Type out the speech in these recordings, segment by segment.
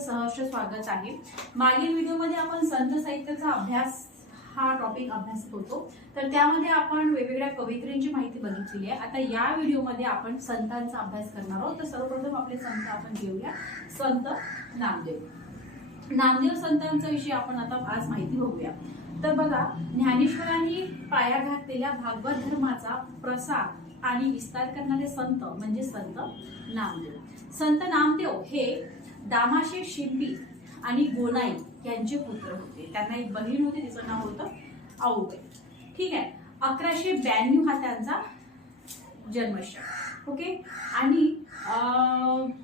सहर्ष स्वागत आहे. मागील व्हिडिओमध्ये आपण संत साहित्याचा अभ्यास हा टॉपिक अभ्यासत होतो. तर त्यामध्ये आपण वेगवेगळ्या कवयित्रींची माहिती बघितलेली आहे. आता या व्हिडिओमध्ये आपण संतांचा अभ्यास करणार आहोत. तर सर्वप्रथम आपले संत आपण घेऊया. संत नामदेव. नामदेव संतांचा विषयी आपण आता आज माहिती बघूया. तर बघा ज्ञानेश्वरांनी पाया घातलेल्या भागवत धर्माचा प्रसार आणि विस्तार करणारे संत म्हणजे संत नामदेव. संत नामदेव हे दामाशे शिंपी आणि गोनाई यांचे पुत्र होते. त्यांना एक बहीण होती तिचं नाव होतं आऊबाई ठीक आहे? अकराशे ब्याण्णव हा त्यांचा जन्मशक ओके? आणि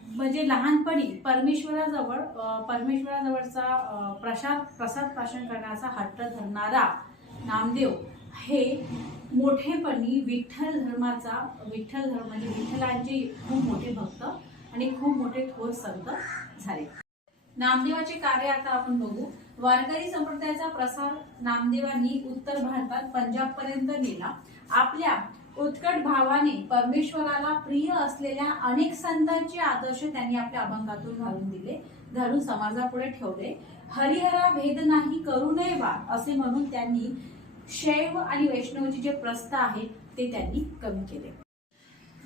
म्हणजे लहानपणी परमेश्वराजवळ परमेश्वराजवळचा प्रसाद प्रसाद प्राशन करण्याचा हट्ट धरणारा नामदेव हे मोठेपणी विठ्ठल धर्माचा विठ्ठल धर्म म्हणजे विठ्ठलांचे खूप मोठे भक्त आणि खूप मोठे थोर संत झाले. नामदेवाचे कार्य आता आपण बघू. वारकरी संप्रदायाचा प्रसार नामदेवांनी उत्तर भारतात पंजाब पर्यंत नेला. आपल्या उत्कट भावाने परमेश्वराला प्रिय असलेल्या अनेक संतांचे आदर्श त्यांनी आपल्या अभंगातून घालून दिले. घालून समाजापुढे ठेवले. हरिहरा भेद नाही करू नये वा असे म्हणून त्यांनी शैव आणि वैष्णवचे जे प्रस्थ आहेत ते त्यांनी कमी केले.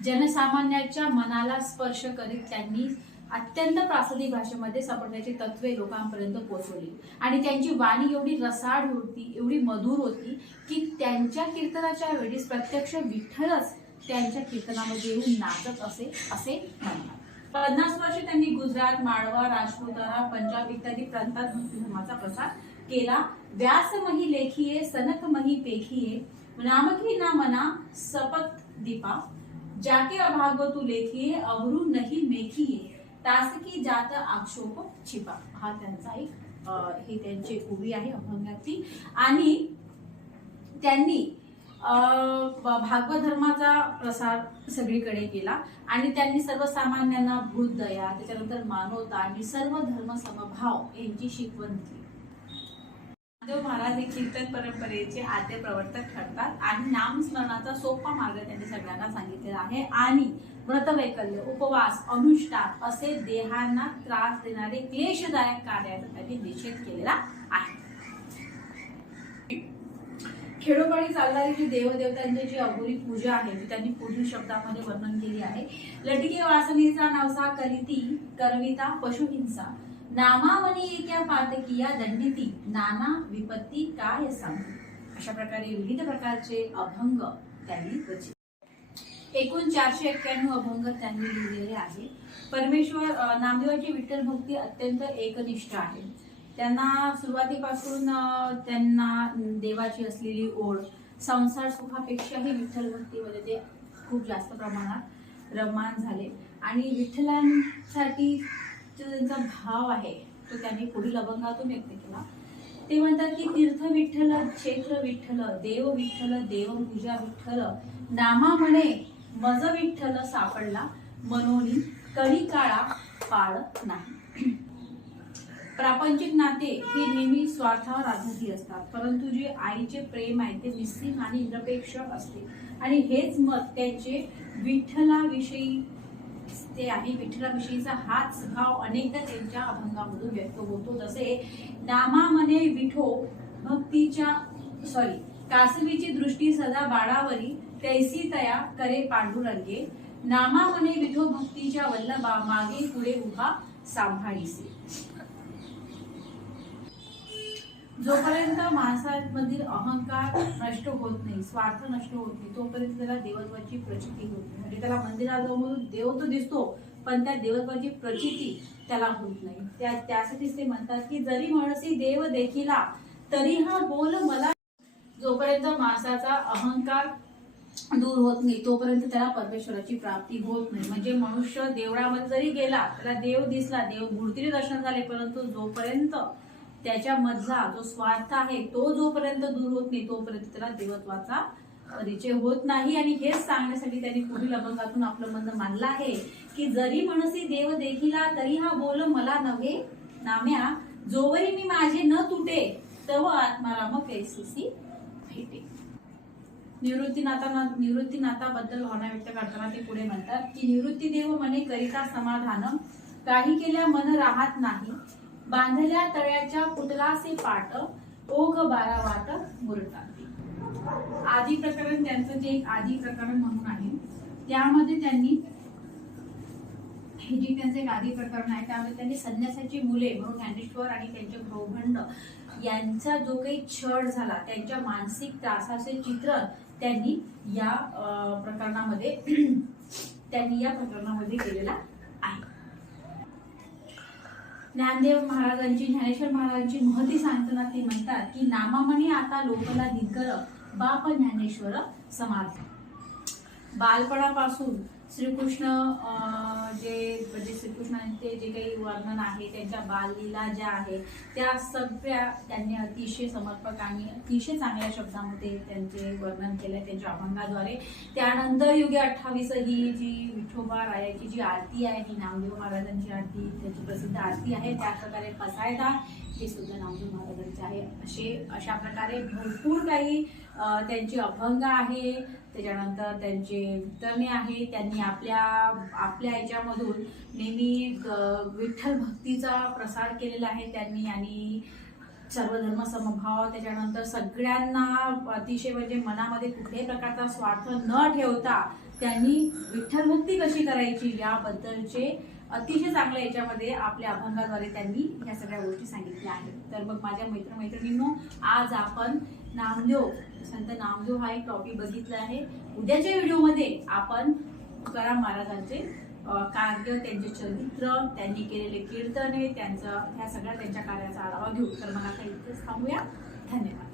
जनसामान्याच्या मनाला स्पर्श करीत त्यांनी अत्यंत प्रासादिक भाषेमध्ये सापडण्याची तत्वे लोकांपर्यंत पोहोचवली. आणि त्यांची वाणी एवढी रसाड होती एवढी मधुर होती की त्यांच्या कीर्तनाच्या वेळी प्रत्यक्ष विठ्ठलच त्यांच्या कीर्तनामध्ये येऊन नाचत असे असे म्हणतात. पन्नास वर्ष त्यांनी गुजरात माळवा राजपुतारा पंजाब इत्यादी प्रांतात भक्ती धर्माचा प्रसार केला. व्यास मही लेखिये सनक मही पेखिये नामकी ना मना सपत दीपा. जाके अभाग तू लेखिये अवरू नाही मेखिये तासकी जात आक्षोप छिपा। हा त्यांचा एक हे ही त्यांची उभी आहे अभंगातली. आणि त्यांनी अं, भागवत धर्माचा प्रसार सगळीकडे केला. आणि त्यांनी सर्वसामान्यांना भूत दया त्याच्यानंतर मानवता आणि सर्व धर्म समभाव यांची शिकवण दिली. महादेव महाराज हे कीर्तन परंपरेचे आद्य प्रवर्तक ठरतात आणि नामस्मरणाचा सोपा मार्ग त्यांनी सगळ्यांना सांगितलेला आहे. आणि व्रतवैकल्य उपवास अनुष्ठान असे देहांना त्रास देणारे क्लेशदायक कार्याचा त्यांनी निषेध केलेला आहे. खेडोपाडी चालणारी जी देवदेवतांची जी अघोरी पूजा आहे ती त्यांनी पुढील शब्दामध्ये वर्णन केली आहे. लटके वासनीचा नवसा करीती करविता पशुहिंसा. नामावली एका पातकिया दंडिती नाना विपत्ती काय सांगू अशा प्रकारे विविध प्रकारचे अभंग त्यांनी रचित एकूण चारशे एक्क्याण्णव अभंग त्यांनी लिहिलेले आहे परमेश्वर नामदेवाची विठ्ठल भक्ती अत्यंत एकनिष्ठ आहे. त्यांना सुरुवातीपासून त्यांना देवाची असलेली ओढ संसार सुखापेक्षाही विठ्ठल भक्तीमध्ये ते खूप जास्त प्रमाणात रममान झाले. आणि विठ्ठलांसाठी जो त्यांचा भाव आहे तो त्यांनी पुढील अभंगातून व्यक्त केला. ते म्हणतात की तीर्थ विठ्ठल क्षेत्र विठ्ठल देव विठ्ठल देवपूजा विठ्ठल नामा म्हणे मज विठ्ठल सापडला मनोनी कळी काळा पाळ नाही. प्रापंचिक नाते हे नेहमी स्वार्थावर आधारित असतात परंतु जे आईचे प्रेम आहे ते निस्सीम आणि निरपेक्ष असते. आणि हेच मत त्यांचे विठ्ठलाविषयी ते आहे. विठ्ठलाविषयीचा हाच भाव अनेकदा त्यांच्या अभंगामधून व्यक्त होतो. जसे नामा मने विठो भक्तीच्या सॉरी कासवीची दृष्टी सदा बाळावरी तैसी तया करे पांडुरंगे. नामा मने विठो भक्तीच्या वल्लभा मागे पुढे उभा सांभाळीसे. जोपर्यंत माणसामधील अहंकार नष्ट होत नाही स्वार्थ नष्ट होत नाही तोपर्यंत त्याला देवत्वाची प्रचिती होत नाही. म्हणजे त्याला मंदिरात जाऊन देव तो दिसतो पण त्या देवत्वाची प्रचिती त्याला होत नाही. त्या त्यासाठीच ते म्हणतात की जरी म्हणसी देव देखिला तरी हा बोल मला. जोपर्यंत माणसाचा अहंकार दूर होत नाही तोपर्यंत त्याला परमेश्वराची प्राप्ती होत नाही. म्हणजे मनुष्य देवळामध्ये जरी गेला त्याला देव दिसला देव मूर्तीने दर्शन झाले परंतु जोपर्यंत त्याच्या मधला जो स्वार्थ आहे तो जोपर्यंत दूर होत नाही तोपर्यंत त्याला देवत्वाचा परिचय होत नाही. आणि हेच सांगण्यासाठी त्यांनी पुढील अभंगातून आपलं मन मानलं आहे की जरी मनसी देव देखिला तरी हा बोल मला नव्हे नाम्या जोवरी मी माझे न तुटे तव आत्माराम कैसीसी भेटे. निवृत्तीनाथा निवृत्तीनाथाबद्दल भावना व्यक्त करताना ते पुढे म्हणतात की निवृत्ती देव मने करिता समाधान काही केल्या मन राहत नाही बांधल्या तळ्याच्या पुतलासे पाट ओघ बारा वाट मुरटाती आदी प्रकरण त्यांचं जे एक आदी प्रकरण म्हणून आहे त्यामध्ये त्यांनी हे जे त्यांचं एक आदी प्रकरण आहे त्यामध्ये त्यांनी संन्यासाची मुले म्हणून ज्ञानेश्वर आणि त्यांचे प्रौभंड यांचा जो काही छळ झाला त्यांच्या मानसिक त्रासाचे चित्रण त्यांनी या प्रकरणामध्ये त्यांनी या प्रकरणामध्ये केलेला आहे. ज्ञानदेव महाराजांची ज्ञानेश्वर महाराजांची महती सांगताना ते म्हणतात की नामामणी आता लोकला दिग्गर बाप ज्ञानेश्वर समाज. बालपणापासून श्रीकृष्ण जे म्हणजे श्रीकृष्णांचे जे काही वर्णन आहे त्यांच्या बाललीला ज्या आहे त्या सगळ्या त्यांनी अतिशय समर्पक आणि अतिशय चांगल्या शब्दामध्ये त्यांचे वर्णन केलं त्यांच्या अभंगाद्वारे. त्यानंतर युगे अठ्ठावीस ही जी विठोबा रायाची जी आरती आहे ही नामदेव महाराजांची आरती त्यांची प्रसिद्ध आरती आहे त्या प्रकारे पसायदा हे सुद्धा नामदेव महाराजांचे आहे. असे अशा प्रकारे भरपूर काही त्यांची अभंग आहे. त्याच्यानंतर त्यांचे वितरणे आहे त्यांनी आपल्या आपल्या याच्यामधून नेहमी विठ्ठल भक्तीचा प्रसार केलेला आहे. त्यांनी आणि सर्व धर्म समभाव त्याच्यानंतर सगळ्यांना अतिशय म्हणजे मनामध्ये कुठल्याही प्रकारचा स्वार्थ न ठेवता त्यांनी विठ्ठल भक्ती कशी करायची याबद्दलचे अतिशय चांगल्या याच्यामध्ये आपल्या अभंगाद्वारे त्यांनी ह्या सगळ्या गोष्टी सांगितल्या आहेत. तर मग माझ्या मित्रमैत्रिणींनो आज आपण नामदेव संत नामदेव हा एक टॉपिक बघितला आहे. उद्याच्या व्हिडिओमध्ये आपण तुकाराम महाराजांचे कार्य त्यांचे चरित्र त्यांनी केलेले कीर्तने त्यांचं ह्या सगळ्या त्यांच्या कार्याचा आढावा घेऊ. तर मला आता इथेच थांबूया. धन्यवाद.